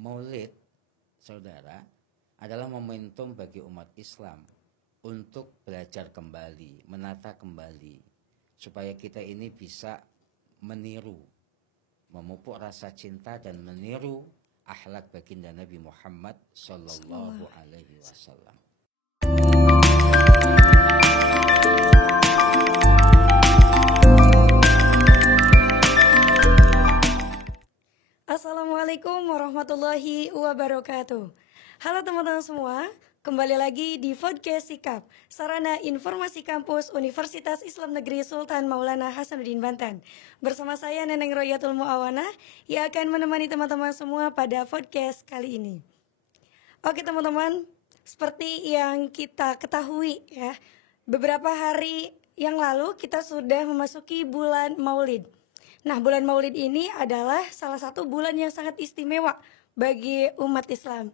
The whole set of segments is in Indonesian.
Maulid, saudara, adalah momentum bagi umat Islam untuk belajar kembali, menata kembali, supaya kita ini bisa meniru, memupuk rasa cinta dan meniru akhlak baginda Nabi Muhammad Sallallahu Alaihi Wasallam. Assalamualaikum warahmatullahi wabarakatuh. Halo teman-teman semua, kembali lagi di podcast Sikap, Sarana Informasi Kampus Universitas Islam Negeri Sultan Maulana Hasanuddin Banten. Bersama saya Neneng Royatul Muawanah yang akan menemani teman-teman semua pada podcast kali ini. Oke teman-teman, seperti yang kita ketahui ya, beberapa hari yang lalu kita sudah memasuki bulan Maulid. Nah, bulan Maulid ini adalah salah satu bulan yang sangat istimewa bagi umat Islam.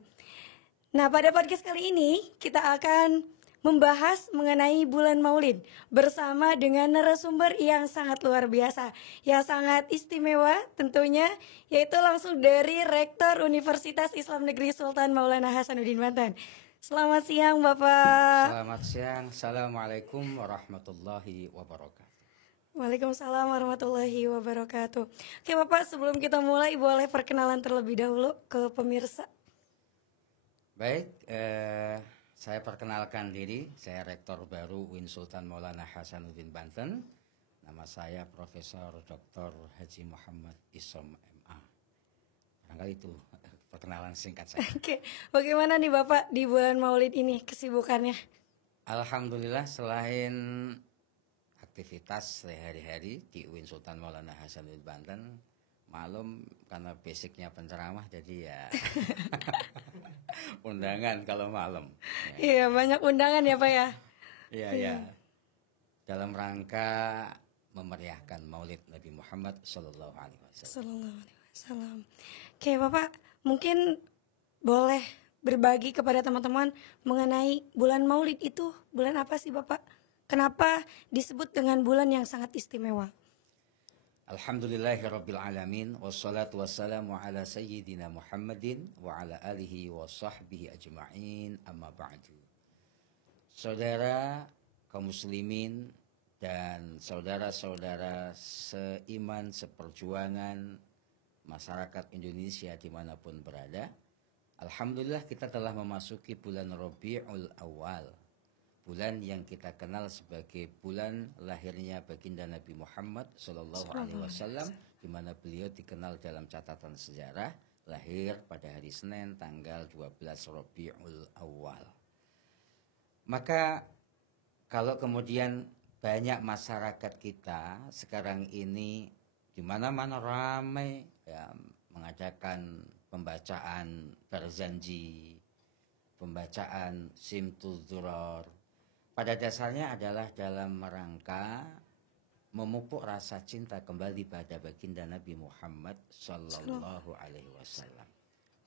Nah, pada podcast kali ini kita akan membahas mengenai bulan Maulid bersama dengan narasumber yang sangat luar biasa, yang sangat istimewa tentunya, yaitu langsung dari Rektor Universitas Islam Negeri Sultan Maulana Hasanuddin Banten. Selamat siang Bapak. Selamat siang, Assalamualaikum warahmatullahi wabarakatuh. Waalaikumsalam warahmatullahi wabarakatuh. Oke Bapak, sebelum kita mulai boleh perkenalan terlebih dahulu ke pemirsa. Baik, saya perkenalkan diri, saya Rektor baru UIN Sultan Maulana Hasanuddin Banten. Nama saya Profesor Dr. Haji Muhammad Isom MA. Barangkali itu perkenalan singkat saya. Oke, bagaimana nih Bapak di bulan Maulid ini kesibukannya? Alhamdulillah, selain aktivitas sehari-hari di UIN Sultan Maulana Hasanuddin Banten, malum karena basicnya penceramah jadi ya undangan kalau malam. Iya, banyak undangan ya Pak ya. Iya. Dalam rangka memeriahkan Maulid Nabi Muhammad Sallallahu Alaihi Wasallam. Oke Bapak, mungkin boleh berbagi kepada teman-teman mengenai bulan Maulid itu bulan apa sih Bapak? Kenapa disebut dengan bulan yang sangat istimewa? Alhamdulillahirabbil alamin wassalatu wassalamu ala sayyidina Muhammadin wa ala alihi wa sahbihi ajma'in, amma ba'du. Saudara kaum muslimin dan saudara-saudara seiman seperjuangan masyarakat Indonesia dimanapun berada, alhamdulillah kita telah memasuki bulan Rabiul Awal, bulan yang kita kenal sebagai bulan lahirnya baginda Nabi Muhammad Sallallahu Alaihi Wasallam, di mana beliau dikenal dalam catatan sejarah lahir pada hari Senin tanggal 12 Rabiul Awal. Maka kalau kemudian banyak masyarakat kita sekarang ini di mana-mana ramai ya, mengadakan pembacaan Barzanji, pembacaan Simtul Durar, pada dasarnya adalah dalam rangka memupuk rasa cinta kembali pada baginda Nabi Muhammad Sallallahu Alaihi Wasallam.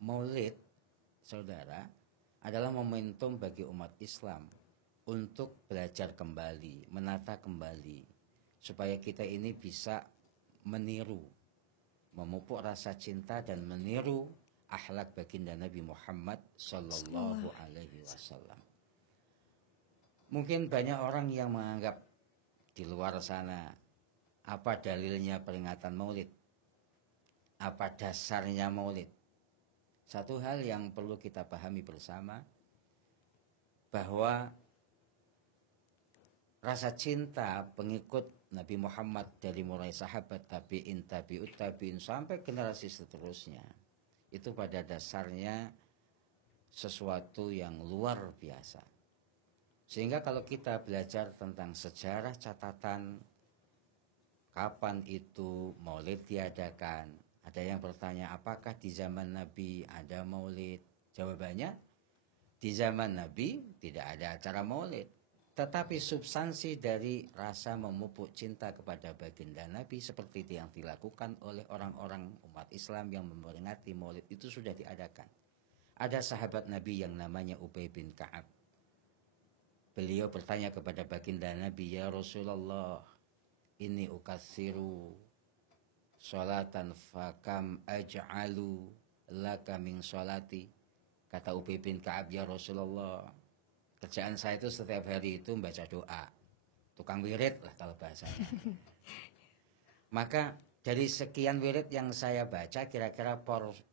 Maulid, saudara, adalah momentum bagi umat Islam untuk belajar kembali, menata kembali, supaya kita ini bisa meniru, memupuk rasa cinta dan meniru akhlak baginda Nabi Muhammad Sallallahu Alaihi Wasallam. Mungkin banyak orang yang menganggap di luar sana, apa dalilnya peringatan Maulid? Apa dasarnya Maulid? Satu hal yang perlu kita pahami bersama, bahwa rasa cinta pengikut Nabi Muhammad dari mulai sahabat tabi'in, tabi'ut tabi'in sampai generasi seterusnya, itu pada dasarnya sesuatu yang luar biasa. Sehingga kalau kita belajar tentang sejarah catatan kapan itu Maulid diadakan, ada yang bertanya apakah di zaman Nabi ada Maulid? Jawabannya, di zaman Nabi tidak ada acara Maulid. Tetapi substansi dari rasa memupuk cinta kepada baginda Nabi seperti itu yang dilakukan oleh orang-orang umat Islam yang memperingati Maulid itu sudah diadakan. Ada sahabat Nabi yang namanya Ubay bin Ka'ab. Beliau bertanya kepada baginda Nabi, ya Rasulullah, ini ukatsiru sholatan fakam aj'alu laka min sholati. Kata Ubay bin Ka'ab, ya Rasulullah, kerjaan saya itu setiap hari itu membaca doa. Tukang wirid lah kalau bahasanya. Maka dari sekian wirid yang saya baca, kira-kira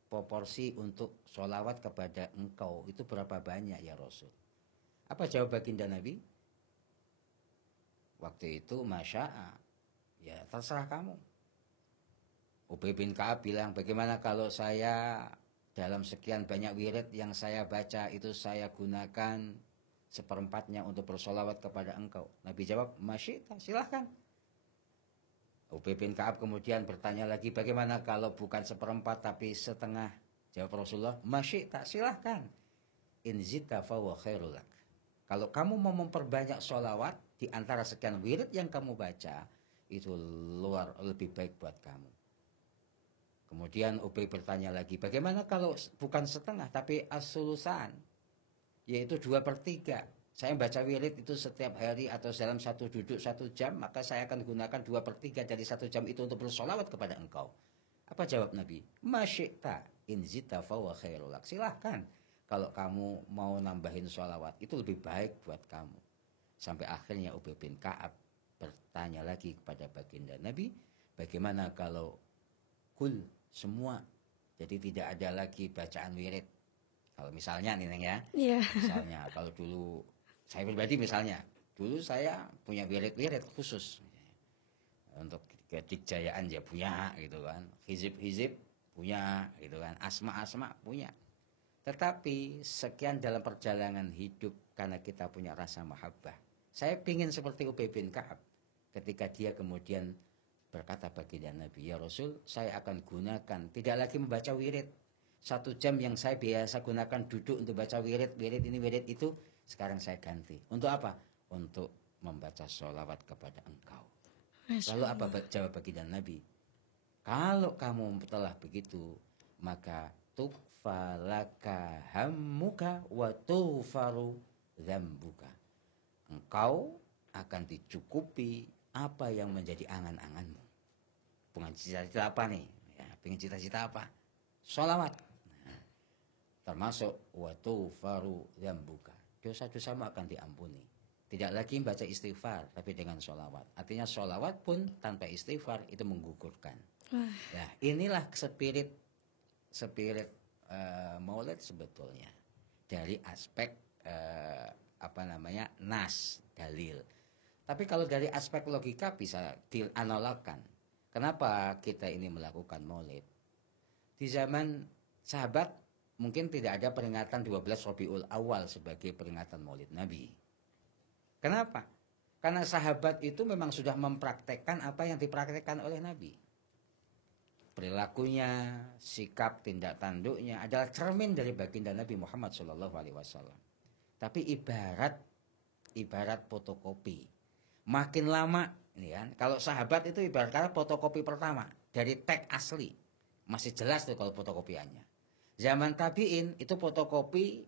proporsi untuk sholawat kepada engkau itu berapa banyak ya Rasul? Apa jawab baginda Nabi? Waktu itu masya'a, ya terserah kamu. Ubay bin Ka'ab bilang, bagaimana kalau saya dalam sekian banyak wirid yang saya baca itu saya gunakan seperempatnya untuk bersolawat kepada engkau? Nabi jawab, masyita, silahkan. Ubay bin Ka'ab kemudian bertanya lagi, bagaimana kalau bukan seperempat tapi setengah? Jawab Rasulullah, masyita, silahkan. In zita fawa khairul lak. Kalau kamu mau memperbanyak solawat di antara sekian wirid yang kamu baca, itu lebih baik buat kamu. Kemudian Ubay bertanya lagi, bagaimana kalau bukan setengah tapi as-sulusan, yaitu 2/3. Saya baca wirid itu setiap hari atau dalam satu duduk 1 jam, maka saya akan gunakan 2/3 dari 1 jam itu untuk bersolawat kepada engkau. Apa jawab Nabi? Masyikta in zita fawa khairul lak. Silahkan kalau kamu mau nambahin solawat, itu lebih baik buat kamu. Sampai akhirnya Ubay bin Ka'ab bertanya lagi kepada baginda Nabi, bagaimana kalau kul semua, jadi tidak ada lagi bacaan wirid. Kalau misalnya nih Neng ya, misalnya kalau dulu saya pribadi misalnya, dulu saya punya wirid-wirid khusus untuk kedikjayaan ya punya gitu kan, hizib-hizib punya gitu kan, asma-asma punya. Tetapi sekian dalam perjalanan hidup karena kita punya rasa mahabbah, saya pingin seperti Ubay bin Ka'ab ketika dia kemudian berkata baginda Nabi, ya Rasul, saya akan gunakan tidak lagi membaca wirid. 1 jam yang saya biasa gunakan duduk untuk baca wirid ini, wirid itu, sekarang saya ganti. Untuk apa? Untuk membaca sholawat kepada engkau. Lalu apa jawab baginda Nabi? Kalau kamu telah begitu, maka tukfalaka hammuka wa tufaru dzambuka. Engkau akan dicukupi apa yang menjadi angan-anganmu. Pengen cita-cita apa nih? Ya, pengen cita-cita apa? Sholawat. Nah, termasuk watu faru dzambuka. Dosa-dosamu akan diampuni. Tidak lagi baca istighfar, tapi dengan sholawat. Artinya sholawat pun tanpa istighfar itu menggugurkan. Nah, inilah spirit Maulid sebetulnya dari aspek nas dalil. Tapi kalau dari aspek logika bisa dianalogkan. Kenapa kita ini melakukan maulid? Di zaman sahabat mungkin tidak ada peringatan 12 Rabiul Awal sebagai peringatan maulid Nabi. Kenapa? Karena sahabat itu memang sudah mempraktekkan apa yang dipraktekkan oleh Nabi. Perilakunya, sikap, tindak tanduknya adalah cermin dari baginda Nabi Muhammad SAW. Tapi ibarat fotokopi. Makin lama, ini kan, kalau sahabat itu ibarat kata fotokopi pertama dari teks asli, masih jelas tuh kalau fotokopiannya. Zaman tabiin itu fotokopi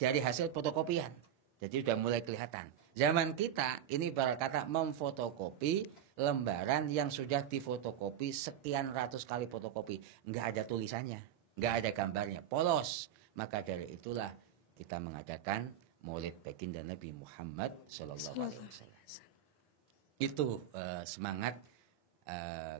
dari hasil fotokopian, jadi udah mulai kelihatan. Zaman kita ini ibarat kata memfotokopi lembaran yang sudah difotokopi sekian ratus kali fotokopi, nggak ada tulisannya, nggak ada gambarnya, polos. Maka dari itulah kita mengadakan Maulid baginda Nabi Muhammad Sallallahu Alaihi Wasallam. Itu semangat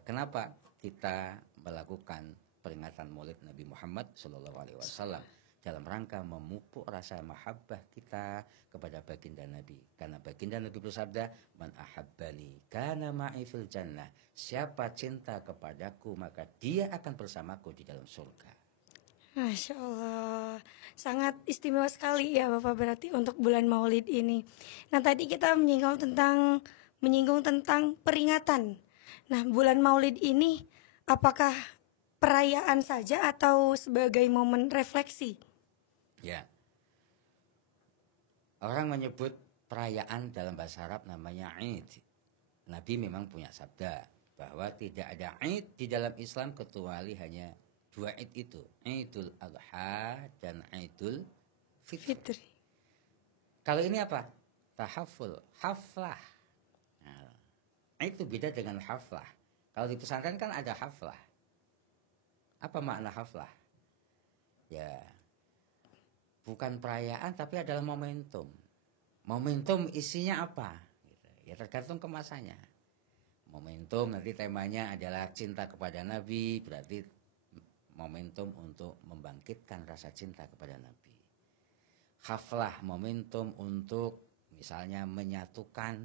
kenapa kita melakukan peringatan Maulid Nabi Muhammad Sallallahu Alaihi Wasallam dalam rangka memupuk rasa mahabbah kita kepada baginda Nabi. Karena baginda Nabi bersabda, "Man ahabbani kana ma'i fil jannah." Siapa cinta kepadaku maka dia akan bersamaku di dalam surga. Masya Allah, sangat istimewa sekali ya Bapak berarti untuk bulan Maulid ini. Nah tadi kita menyinggung tentang peringatan. Nah bulan Maulid ini apakah perayaan saja atau sebagai momen refleksi? Ya, orang menyebut perayaan dalam bahasa Arab namanya Id. Nabi memang punya sabda bahwa tidak ada Id di dalam Islam kecuali hanya 2 Id itu, Idul Adha dan Idul Fitri. Kalau ini apa? Tahaful, haflah. Nah, itu beda dengan haflah. Kalau di pesantren kan ada haflah. Apa makna haflah? Ya, bukan perayaan tapi adalah momentum. Momentum isinya apa? Gitu. Ya tergantung kemasannya. Momentum nanti temanya adalah cinta kepada Nabi, berarti momentum untuk membangkitkan rasa cinta kepada Nabi. Haflah momentum untuk misalnya menyatukan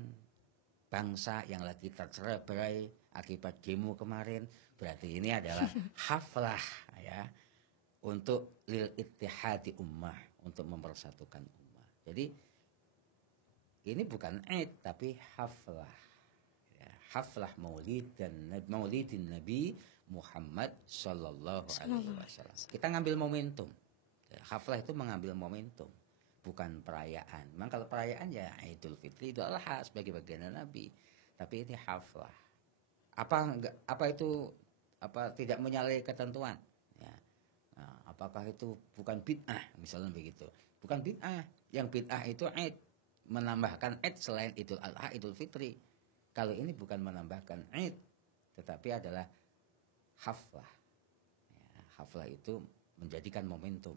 bangsa yang lagi tercerai-berai akibat demo kemarin, berarti ini adalah haflah ya untuk lil ittihadi ummah, untuk mempersatukan ummah. Jadi ini bukan Eid tapi haflah. Ya, haflah maulidin Nabi Muhammad sallallahu alaihi wasallam. Kita ngambil momentum. Haflah itu mengambil momentum, bukan perayaan. Memang kalau perayaan ya Idul Fitri, Idul Adha sebagai bagian Nabi. Tapi ini haflah. Apa itu tidak menyalahi ketentuan? Ya. Nah, apakah itu bukan bid'ah misalnya begitu? Bukan bid'ah. Yang bid'ah itu Id, menambahkan Id selain Idul Adha, Idul Fitri. Kalau ini bukan menambahkan Id, tetapi adalah haflah. Ya, haflah itu menjadikan momentum.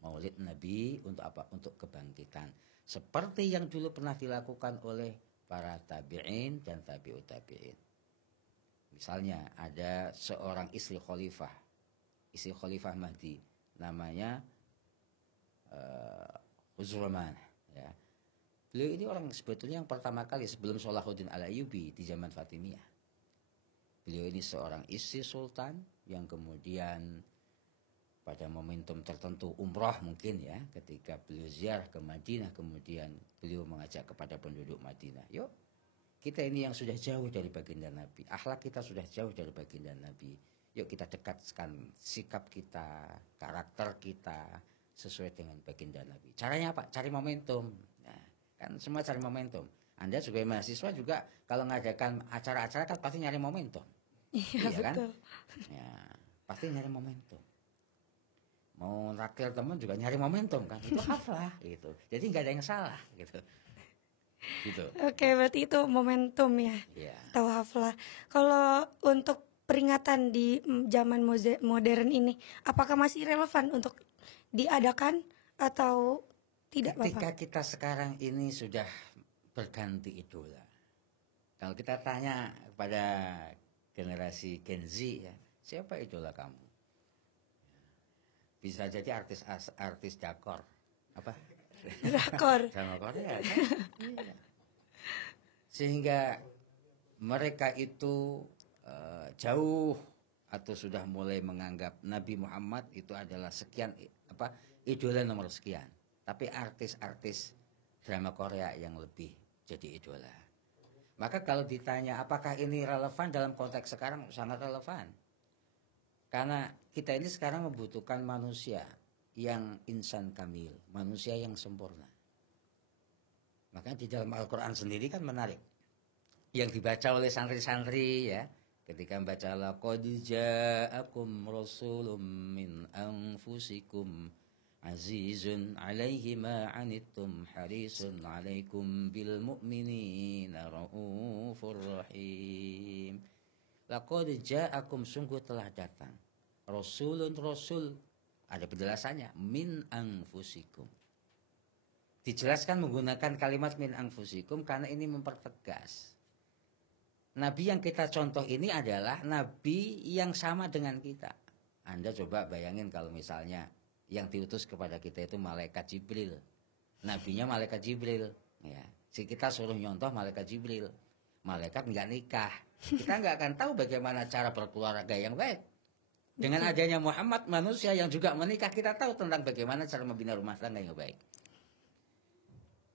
Maulid Nabi untuk apa? Untuk kebangkitan. Seperti yang dulu pernah dilakukan oleh para tabi'in dan tabi'ut tabi'in. Misalnya ada seorang istri khalifah Mahdi, namanya Huzurman. Ya. Beliau ini orang sebetulnya yang pertama kali sebelum Salahuddin Al-Ayyubi di zaman Fatimiyah. Beliau ini seorang istri sultan yang kemudian pada momentum tertentu umroh mungkin ya, ketika beliau ziarah ke Madinah, kemudian beliau mengajak kepada penduduk Madinah, yuk kita ini yang sudah jauh dari baginda Nabi, akhlak kita sudah jauh dari baginda Nabi, yuk kita dekatkan sikap kita, karakter kita sesuai dengan baginda Nabi. Caranya apa? Cari momentum. Nah, kan semua cari momentum. Anda sebagai mahasiswa juga kalau mengadakan acara-acara kan pasti nyari momentum. Iya kan? betul. Ya, pasti nyari momentum. Mau raktir teman juga nyari momentum kan, itu haflah gitu. Jadi nggak ada yang salah gitu. Oke, berarti itu momentum ya. Iya. Atau haflah. Kalau untuk peringatan di zaman modern ini, apakah masih relevan untuk diadakan atau tidak, Ketika Bapak? kita sekarang ini sudah berganti idola. Kalau kita tanya kepada generasi Gen Z ya, siapa idola kamu? Bisa jadi artis dakor, apa? Drakor. Drama Korea kan? Iya. Sehingga mereka itu jauh atau sudah mulai menganggap Nabi Muhammad itu adalah sekian idola nomor sekian. Tapi artis-artis drama Korea yang lebih jadi idola. Maka kalau ditanya apakah ini relevan dalam konteks sekarang, sangat relevan. Karena kita ini sekarang membutuhkan manusia yang insan kamil, manusia yang sempurna. Makanya di dalam Al-Quran sendiri kan menarik. Yang dibaca oleh santri-santri ya, ketika membaca laqad ja'akum rasulun min anfusikum azizun 'alaihi ma 'anittum harisun 'alaikum bil mu'minina raufur rahim. Laqad ja'akum, sungguh telah datang rasulun, rasul, ada penjelasannya, min anfusikum. Dijelaskan menggunakan kalimat min anfusikum karena ini mempertegas. Nabi yang kita contoh ini adalah nabi yang sama dengan kita. Anda coba bayangin kalau misalnya yang diutus kepada kita itu malaikat Jibril. Nabinya malaikat Jibril, ya. Si kita suruh nyontoh malaikat Jibril. Malaikat nggak nikah. Kita nggak akan tahu bagaimana cara berkeluarga yang baik. Dengan adanya Muhammad, manusia yang juga menikah, kita tahu tentang bagaimana cara membina rumah tangga yang baik.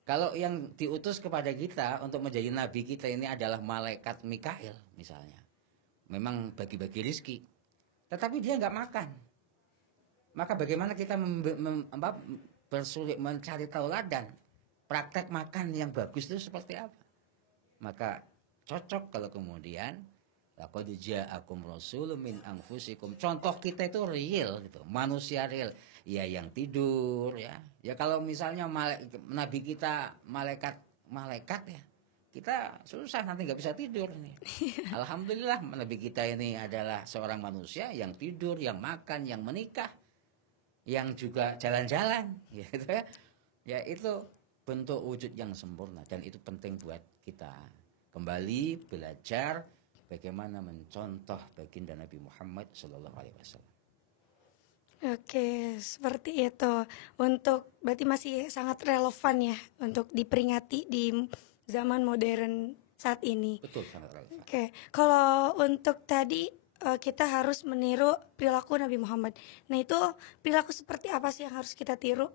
Kalau yang diutus kepada kita untuk menjadi nabi kita ini adalah malaikat Mikail misalnya, memang bagi-bagi rizki, tetapi dia nggak makan. Maka bagaimana kita bersulit mencari tauladan, praktek makan yang bagus itu seperti apa? Maka cocok kalau kemudian laqad ja'akum rasulun min anfusikum. Contoh kita itu real gitu, manusia real. Ya yang tidur ya. Ya kalau misalnya nabi kita malaikat ya. Kita susah nanti nggak bisa tidur nih. Alhamdulillah nabi kita ini adalah seorang manusia yang tidur, yang makan, yang menikah. yang juga jalan-jalan, gitu ya. Ya itu bentuk wujud yang sempurna dan itu penting buat kita kembali belajar bagaimana mencontoh baginda Nabi Muhammad Shallallahu Alaihi Wasallam. Oke, seperti itu. Untuk berarti masih sangat relevan ya untuk diperingati di zaman modern saat ini. Betul, sangat relevan. Oke, kalau untuk tadi kita harus meniru perilaku Nabi Muhammad. Nah itu perilaku seperti apa sih yang harus kita tiru?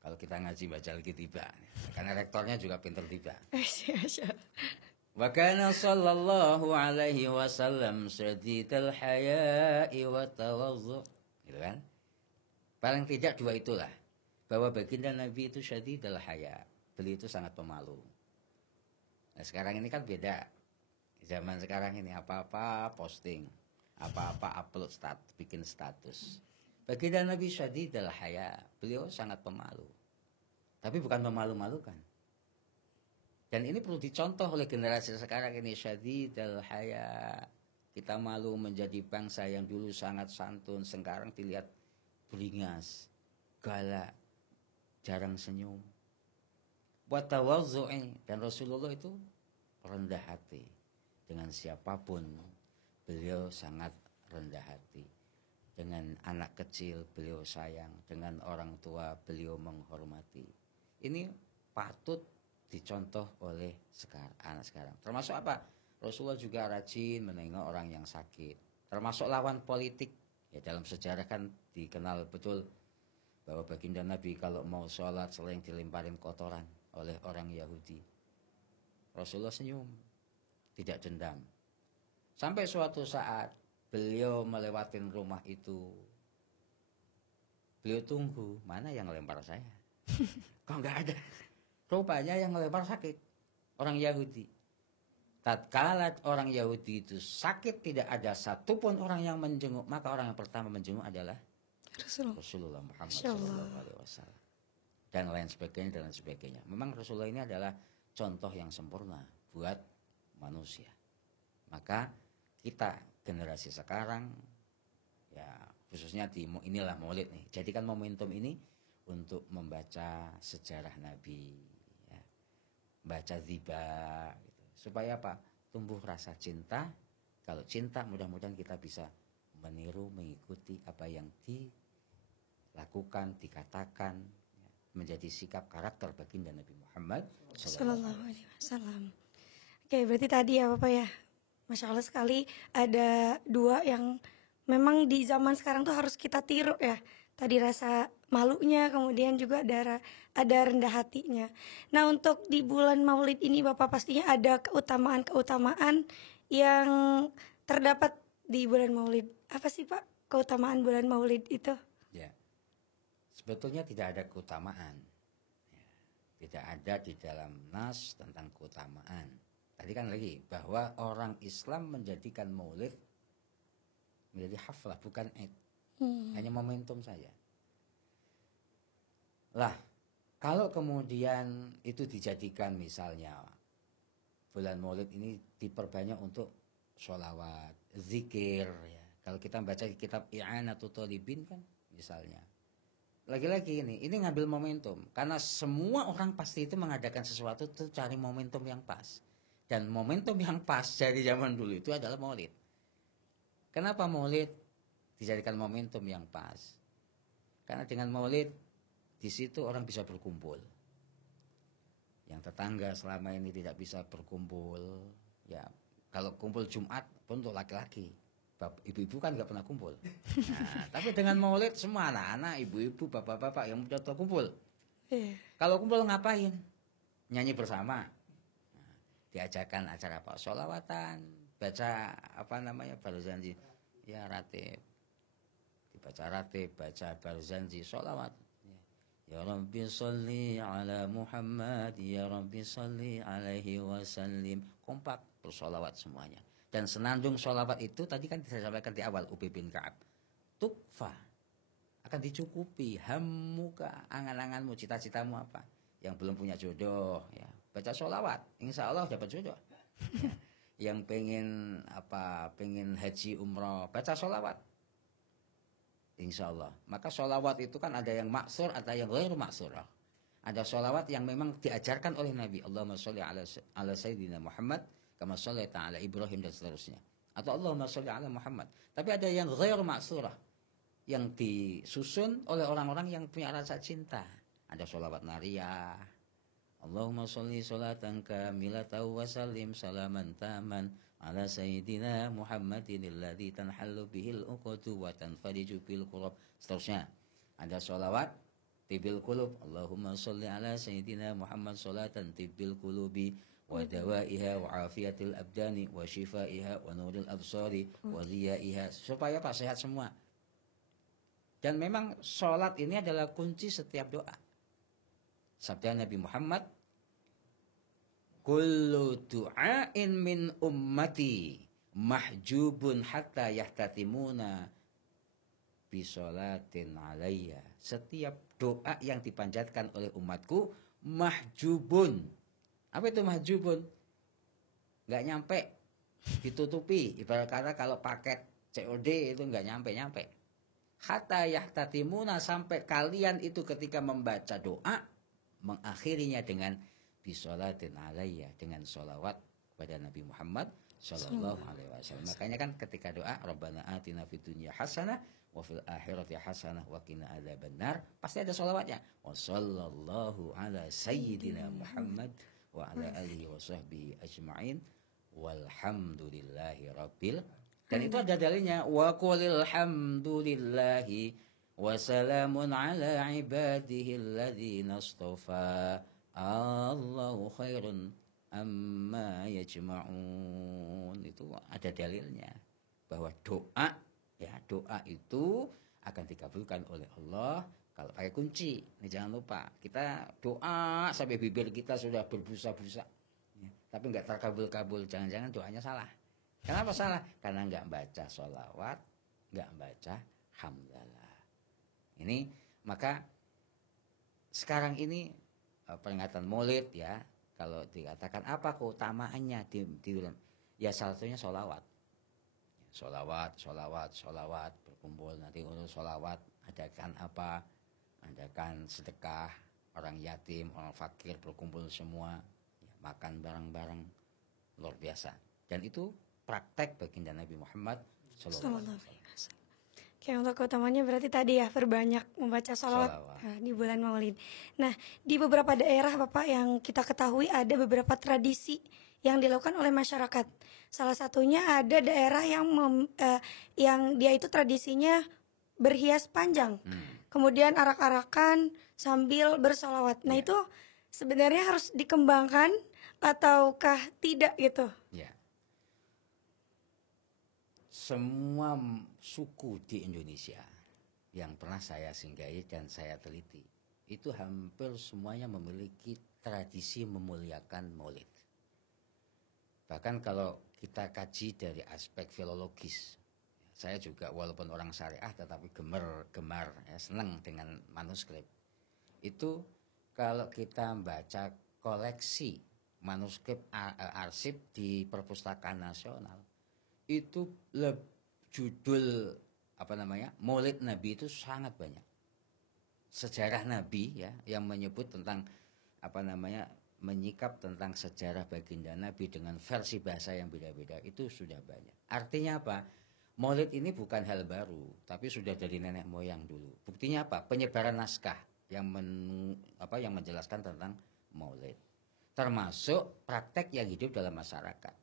Kalau kita ngaji baca lagi tiba, karena rektornya juga pinter tiba. Wa kana sallallahu alaihi wasallam syadidal haya'i wa tawadhu. Gitu kan? Paling tidak dua itulah. Bahwa baginda Nabi itu syadidal haya. Beliau itu sangat pemalu. Nah, sekarang ini kan beda. Zaman sekarang ini apa-apa posting, apa-apa upload bikin status. Baginda Nabi syadidal haya. Beliau sangat pemalu. Tapi bukan memalu-malukan. Dan ini perlu dicontoh oleh generasi sekarang ini, syadidal haya. Kita malu menjadi bangsa yang dulu sangat santun, sekarang dilihat beringas, galak, jarang senyum. Wa tawadzu'i, dan Rasulullah itu rendah hati. Dengan siapapun beliau sangat rendah hati. Dengan anak kecil beliau sayang, dengan orang tua beliau menghormati. Ini patut dicontoh oleh anak sekarang. Termasuk apa? Rasulullah juga rajin menengok orang yang sakit. Termasuk lawan politik. Ya dalam sejarah kan dikenal betul bahwa baginda Nabi kalau mau sholat sering dilemparin kotoran oleh orang Yahudi. Rasulullah senyum, tidak dendam. Sampai suatu saat beliau melewatin rumah itu. Beliau tunggu, mana yang lempar saya? Kok nggak ada? Rupanya yang lempar sakit, orang Yahudi. Tatkala orang Yahudi itu sakit, tidak ada satupun orang yang menjenguk, maka orang yang pertama menjenguk adalah Rasulullah Muhammad SAW. Dan lain sebagainya. Memang Rasulullah ini adalah contoh yang sempurna buat manusia. Maka kita generasi sekarang, ya khususnya di inilah Maulid nih, jadikan momentum ini untuk membaca sejarah Nabi, ya, baca ziba, gitu. Supaya apa? Tumbuh rasa cinta. Kalau cinta, mudah-mudahan kita bisa meniru, mengikuti apa yang dilakukan, dikatakan, ya, menjadi sikap karakter baginda Nabi Muhammad Sallallahu Alaihi Wasallam. Oke, berarti tadi ya Bapak ya, Masya Allah sekali ada dua yang memang di zaman sekarang tuh harus kita tiru ya. Tadi rasa malunya, kemudian juga ada rendah hatinya. Nah untuk di bulan Maulid ini Bapak pastinya ada keutamaan-keutamaan yang terdapat di bulan Maulid. Apa sih Pak keutamaan bulan Maulid itu? Ya, sebetulnya tidak ada keutamaan. Ya, tidak ada di dalam nas tentang keutamaan. Tadi kan lagi bahwa orang Islam menjadikan Maulid menjadi haflah, bukan id. Hanya momentum saja. Lah, kalau kemudian itu dijadikan misalnya bulan Maulid ini diperbanyak untuk sholawat, zikir, ya. Kalau kita baca kitab I'anatul Talibin kan misalnya. Lagi-lagi ini ngambil momentum. Karena semua orang pasti itu mengadakan sesuatu itu cari momentum yang pas. Dan momentum yang pas dari zaman dulu itu adalah Maulid. Kenapa Maulid dijadikan momentum yang pas? Karena dengan Maulid di situ orang bisa berkumpul. Yang tetangga selama ini tidak bisa berkumpul, ya kalau kumpul Jumat pun untuk laki-laki. Ibu-ibu kan nggak pernah kumpul. Nah, tapi dengan Maulid semua anak-anak, ibu-ibu, bapak-bapak yang muda kumpul. Kalau kumpul ngapain? Nyanyi bersama. Nah, diajarkan acara apa? Sholawatan, baca barzanji, ya ratib. Dibaca ratib, baca barzanji, sholawat. Ya Rabbi salli ala Muhammad, ya Rabbi salli alaihi wasallim. Kompak bersolawat semuanya. Dan senandung solawat itu tadi kan saya sampaikan di awal Ubay bin Ka'ab. Tukfa, akan dicukupi hammuka, angan-anganmu, cita-citamu apa. Yang belum punya jodoh, ya baca solawat, insya Allah dapat jodoh. Ya. Yang pengen haji umroh, baca solawat. insya Allah. Maka sholawat itu kan ada yang maksur, ada yang ghairu maksurah. Ada sholawat yang memang diajarkan oleh Nabi. Allahumma sholli ala Sayyidina Muhammad kama shollaita ala Ibrahim dan seterusnya. Atau Allahumma sholli ala Muhammad. Tapi ada yang ghairu maksurah, yang disusun oleh orang-orang yang punya rasa cinta. Ada sholawat nariyah. Allahumma sholli sholatan kamilatan wa sallim salaman taman ala sayyidina Muhammadin alladzi tanhallu bihil uqadu wa tanfariju bil qurab. Seterusnya ada sholawat tibil qulub. Allahumma sholli ala sayyidina Muhammad sholatan tibil qulubi wa dawaiha wa afiyatil abdani wa shifaiha wa nuril absari wa dhiyaiha, supaya Pak sehat semua. Dan memang sholat ini adalah kunci setiap doa. Sabda Nabi Muhammad, kullu du'ain min ummati mahjubun hatta yahtatimuna bisolatin alayya. Setiap doa yang dipanjatkan oleh umatku mahjubun. Apa itu mahjubun? Nggak nyampe, ditutupi. Ibarat kata kalau paket COD itu nggak nyampe-nyampe. Hatta yahtatimuna, sampai kalian itu ketika membaca doa mengakhirinya dengan bisolatin alayya, dengan sholawat kepada Nabi Muhammad sallallahu alaihi wasallam. Makanya kan ketika doa Rabbana atina fid dunya hasanah wa fil akhirati hasanah wa qina adzabannar, pasti ada sholawatnya. Wa sallallahu ala sayyidina Muhammad wa ala alihi wa sahbihi ajma'in walhamdulillahi rabbil. Dan itu ada dalilnya, wa qulil hamdulillahi wa salamun ala ibadihi alladzina astafa Allahu khairun amma yajma'un. Itu ada dalilnya bahwa doa, ya doa itu akan dikabulkan oleh Allah kalau pakai kunci. Ini jangan lupa, kita doa sampai bibir kita sudah berbusa-busa, ya, tapi nggak terkabul-kabul. Jangan-jangan doanya salah. Kenapa salah? Karena nggak baca sholawat, nggak baca hamdalah. Ini maka sekarang ini peringatan Maulid, ya, kalau dikatakan apa keutamaannya di ya salah satunya sholawat. Sholawat berkumpul, nanti untuk sholawat adakan apa? Adakan sedekah, orang yatim, orang fakir berkumpul semua, ya, makan bareng-bareng, luar biasa. Dan itu praktek baginda Nabi Muhammad sallallahu alaihi wasallam. Oke, untuk keutamanya berarti tadi ya, perbanyak membaca sholawat di bulan Maulid. Nah, di beberapa daerah Bapak yang kita ketahui ada beberapa tradisi yang dilakukan oleh masyarakat. Salah satunya ada daerah yang dia itu tradisinya berhias panjang, kemudian arak-arakan sambil bersolawat. Nah, itu sebenarnya harus dikembangkan ataukah tidak gitu? Ya. Semua suku di Indonesia yang pernah saya singgahi dan saya teliti, itu hampir semuanya memiliki tradisi memuliakan Maulid. Bahkan kalau kita kaji dari aspek filologis, saya juga walaupun orang syariah tetapi gemar ya, senang dengan manuskrip. Itu kalau kita baca koleksi manuskrip arsip di Perpustakaan Nasional, itu judul Maulid Nabi itu sangat banyak. Sejarah Nabi, ya, yang menyebut tentang menyikap tentang sejarah baginda Nabi dengan versi bahasa yang beda-beda, itu sudah banyak. Artinya apa? Maulid ini bukan hal baru, tapi sudah dari nenek moyang dulu. Buktinya apa? Penyebaran naskah yang menjelaskan tentang Maulid, termasuk praktek yang hidup dalam masyarakat.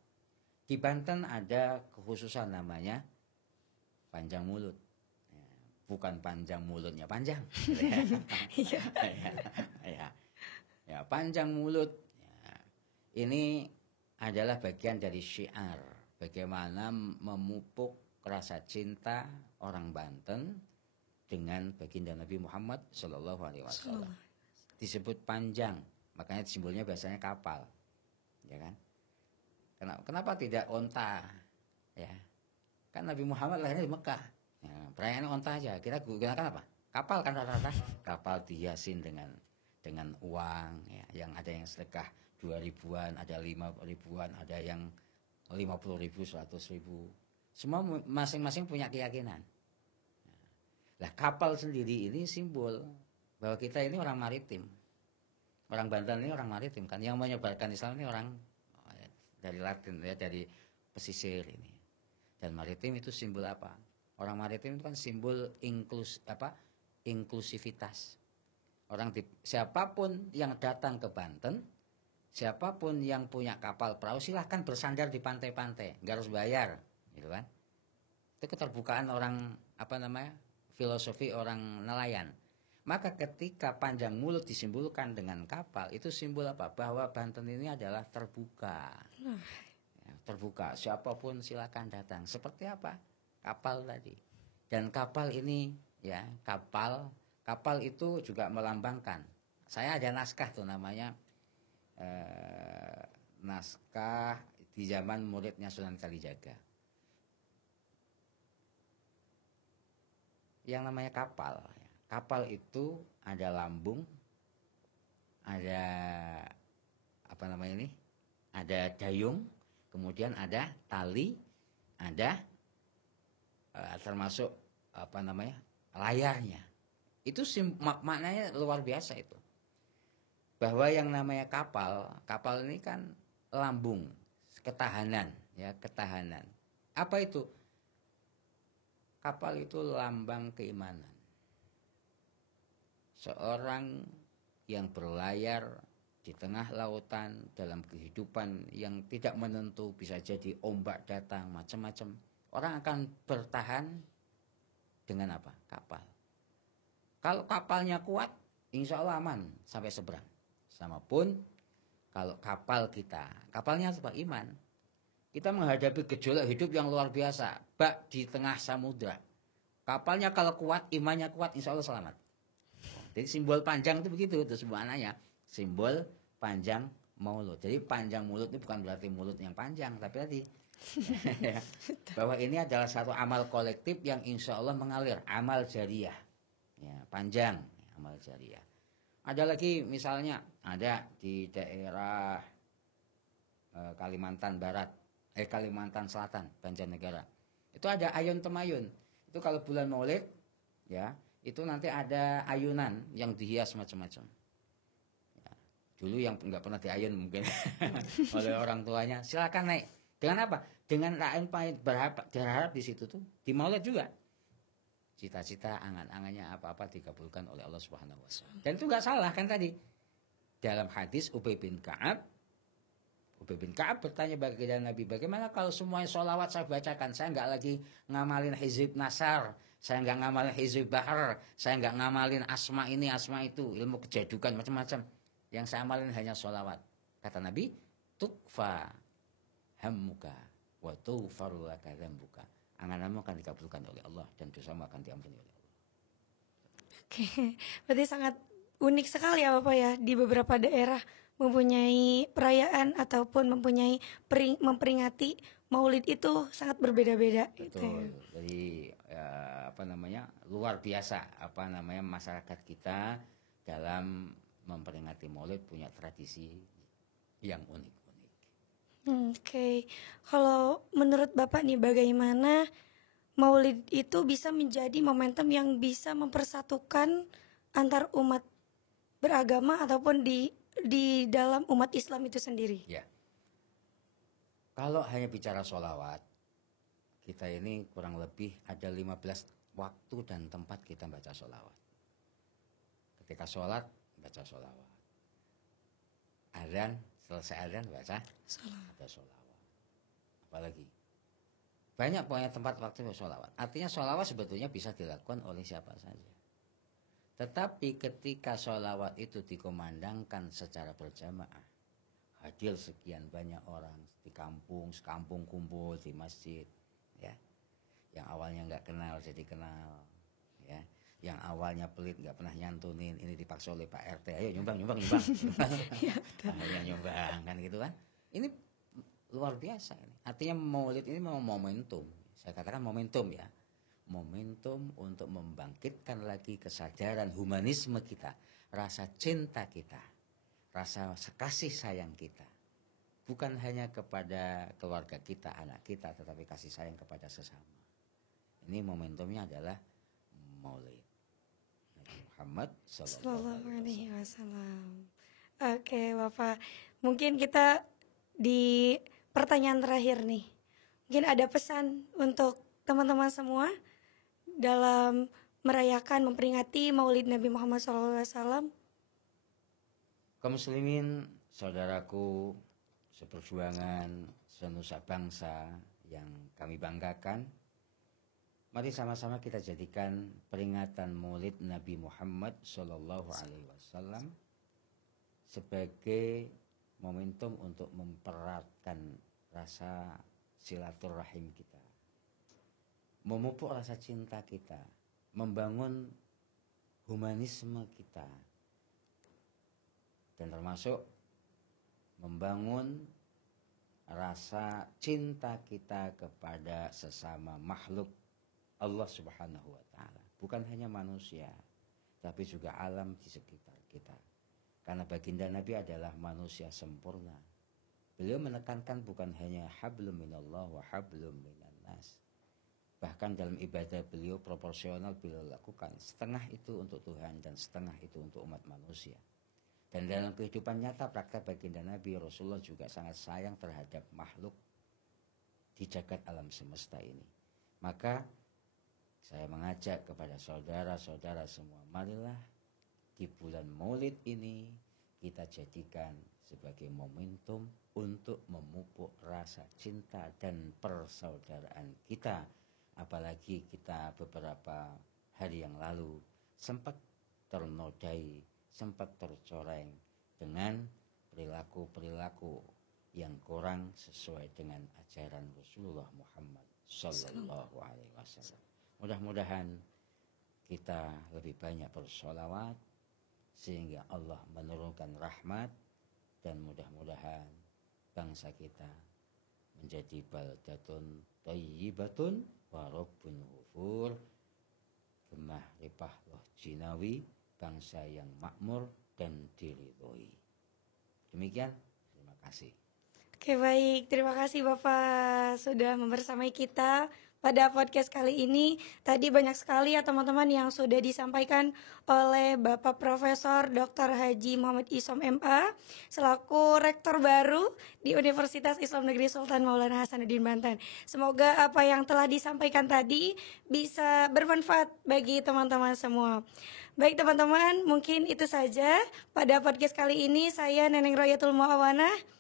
Di Banten ada kekhususan namanya panjang mulut. Bukan panjang mulutnya panjang. Ya, panjang mulut. Ya. Ini adalah bagian dari syiar. Bagaimana memupuk rasa cinta orang Banten dengan baginda Nabi Muhammad Shallallahu Alaihi Wasallam. Disebut panjang, makanya simbolnya biasanya kapal. Ya kan? Kenapa tidak onta? Ya, kan Nabi Muhammad lahirnya di Mekah. Ya, perayaannya onta aja. Kita gunakan apa? Kapal kan rata-rata. Kapal dihiasin dengan uang. Ya, yang ada yang sedekah 2.000-an, ada 5.000-an, ada yang 50.000, 100.000. Semua masing-masing punya keyakinan. Ya. Lah kapal sendiri ini simbol bahwa kita ini orang maritim. Orang Banten ini orang maritim kan, yang menyebarkan Islam ini orang dari Latin ya, dari pesisir ini. Dan maritim itu simbol apa? Orang maritim itu kan simbol inklusivitas. Siapapun yang datang ke Banten, siapapun yang punya kapal perahu silahkan bersandar di pantai-pantai, nggak harus bayar, gitu kan? Itu keterbukaan orang filosofi orang nelayan. Maka ketika panjang mulut disimbolkan dengan kapal, itu simbol apa? Bahwa Banten ini adalah terbuka. Ya, terbuka, siapapun silakan datang. Seperti apa? Kapal tadi. Dan kapal ini, ya, kapal itu juga melambangkan. Saya ada naskah tuh namanya naskah di zaman muridnya Sunan Kalijaga. Yang namanya kapal. Kapal itu ada lambung, ada ada dayung, kemudian ada tali, ada termasuk layarnya. Itu maknanya luar biasa itu. Bahwa yang namanya kapal ini kan lambung, ketahanan, ya, ketahanan. Apa itu? Kapal itu lambang keimanan. Seorang yang berlayar di tengah lautan dalam kehidupan yang tidak menentu, bisa jadi ombak datang, macam-macam. Orang akan bertahan dengan apa? Kapal. Kalau kapalnya kuat, insya Allah aman sampai seberang. Sama pun kalau kapalnya apa? Iman. Kita menghadapi gejolak hidup yang luar biasa, bak di tengah samudra. Kapalnya kalau kuat, imannya kuat, insya Allah selamat. Jadi simbol panjang itu begitu, itu sebenarnya simbol panjang mulut. Jadi panjang mulut itu bukan berarti mulut yang panjang, tapi tadi bahwa ini adalah satu amal kolektif yang insya Allah mengalir, amal jariah, ya, panjang, amal jariah. Ada lagi misalnya ada di daerah Kalimantan Barat, Kalimantan Selatan, Banjarnegara. Itu ada ayun temayun. Itu kalau bulan Maulid, ya. Itu nanti ada ayunan yang dihias macam-macam. Ya, dulu yang nggak pernah diayun mungkin oleh orang tuanya, silakan naik. Dengan apa? Dengan ayun pahit, berharap di situ tuh di Maulid juga. Cita-cita, angan-angannya apa-apa dikabulkan oleh Allah Subhanahu wa Ta'ala. Dan itu nggak salah kan tadi. Dalam hadis Ubay bin Ka'ab bertanya bagi Nabi, bagaimana kalau semuanya sholawat saya bacakan, saya nggak lagi ngamalin hizib nasar, saya nggak ngamalin hizib bahar, saya nggak ngamalin asma ini asma itu, ilmu kejadukan macam-macam, yang saya amalin hanya sholawat. Kata Nabi, tukfa hammuka wa tughfaru laka dzambuka. Angan-anganmu akan dikabulkan oleh Allah dan dosamu akan diampuni oleh Allah. Oke, berarti sangat unik sekali ya Bapak ya, di beberapa daerah mempunyai perayaan ataupun memperingati Maulid itu sangat berbeda-beda. Betul. Jadi luar biasa masyarakat kita dalam memperingati Maulid punya tradisi yang unik-unik. Oke. Kalau menurut Bapak nih, bagaimana Maulid itu bisa menjadi momentum yang bisa mempersatukan antar umat beragama ataupun di dalam umat Islam itu sendiri? Ya. Kalau hanya bicara sholawat, kita ini kurang lebih ada 15 waktu dan tempat kita baca sholawat. Ketika sholat, baca sholawat. Adzan, selesai adzan baca sholawat. Apalagi? Banyak pokoknya tempat waktu sholawat. Artinya sholawat sebetulnya bisa dilakukan oleh siapa saja. Tetapi ketika sholawat itu dikumandangkan secara berjamaah, hadir sekian banyak orang di kampung, sekampung kumpul di masjid, ya, yang awalnya nggak kenal jadi kenal, ya, yang awalnya pelit nggak pernah nyantunin, ini dipaksa oleh Pak RT, ayo nyumbang, ayo nyumbang, kan gitu kan? Ini luar biasa ini. Artinya Maulid ini memang momentum, saya katakan momentum ya. Momentum untuk membangkitkan lagi kesadaran humanisme kita, rasa cinta kita, rasa kasih sayang kita. Bukan hanya kepada keluarga kita, anak kita, tetapi kasih sayang kepada sesama. Ini momentumnya adalah Maulid Nabi Muhammad Sallallahu alaihi wasallam. Oke, Bapak. Mungkin kita di pertanyaan terakhir nih. Mungkin ada pesan untuk teman-teman semua dalam merayakan, memperingati Maulid Nabi Muhammad SAW. Kaum muslimin, saudaraku seperjuangan, senusa bangsa yang kami banggakan, mari sama-sama kita jadikan peringatan Maulid Nabi Muhammad SAW sebagai momentum untuk mempereratkan rasa silaturahim kita, memupuk rasa cinta kita, membangun humanisme kita, dan termasuk membangun rasa cinta kita kepada sesama makhluk Allah Subhanahu wa Ta'ala, bukan hanya manusia, tapi juga alam di sekitar kita. Karena baginda Nabi adalah manusia sempurna. Beliau menekankan bukan hanya hablum minallah wa hablum minan nas. Bahkan dalam ibadah beliau proporsional beliau lakukan. Setengah itu untuk Tuhan dan setengah itu untuk umat manusia. Dan dalam kehidupan nyata praktek baginda Nabi, Rasulullah juga sangat sayang terhadap makhluk di jagat alam semesta ini. Maka saya mengajak kepada saudara-saudara semua, marilah di bulan Maulid ini kita jadikan sebagai momentum untuk memupuk rasa cinta dan persaudaraan kita. Apalagi kita beberapa hari yang lalu sempat ternodai, sempat tercoreng dengan perilaku-perilaku yang kurang sesuai dengan ajaran Rasulullah Muhammad Sallallahu Alaihi Wasallam. Mudah-mudahan kita lebih banyak bersholawat sehingga Allah menurunkan rahmat, dan mudah-mudahan bangsa kita menjadi baldatun thayyibatun wa rabbun ghafur, gemah ripah loh jinawi, bangsa yang makmur dan diridhoi. Demikian, terima kasih. Oke, baik, terima kasih Bapak sudah membersamai kita pada podcast kali ini. Tadi banyak sekali ya teman-teman yang sudah disampaikan oleh Bapak Profesor Dr. Haji Muhammad Isom MA selaku rektor baru di Universitas Islam Negeri Sultan Maulana Hasanuddin Banten. Semoga apa yang telah disampaikan tadi bisa bermanfaat bagi teman-teman semua. Baik teman-teman, mungkin itu saja pada podcast kali ini. Saya Neneng Royatul Muawanah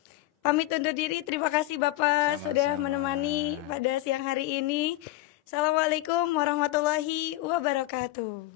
pamit undur diri. Terima kasih Bapak sudah menemani pada siang hari ini. Assalamualaikum warahmatullahi wabarakatuh.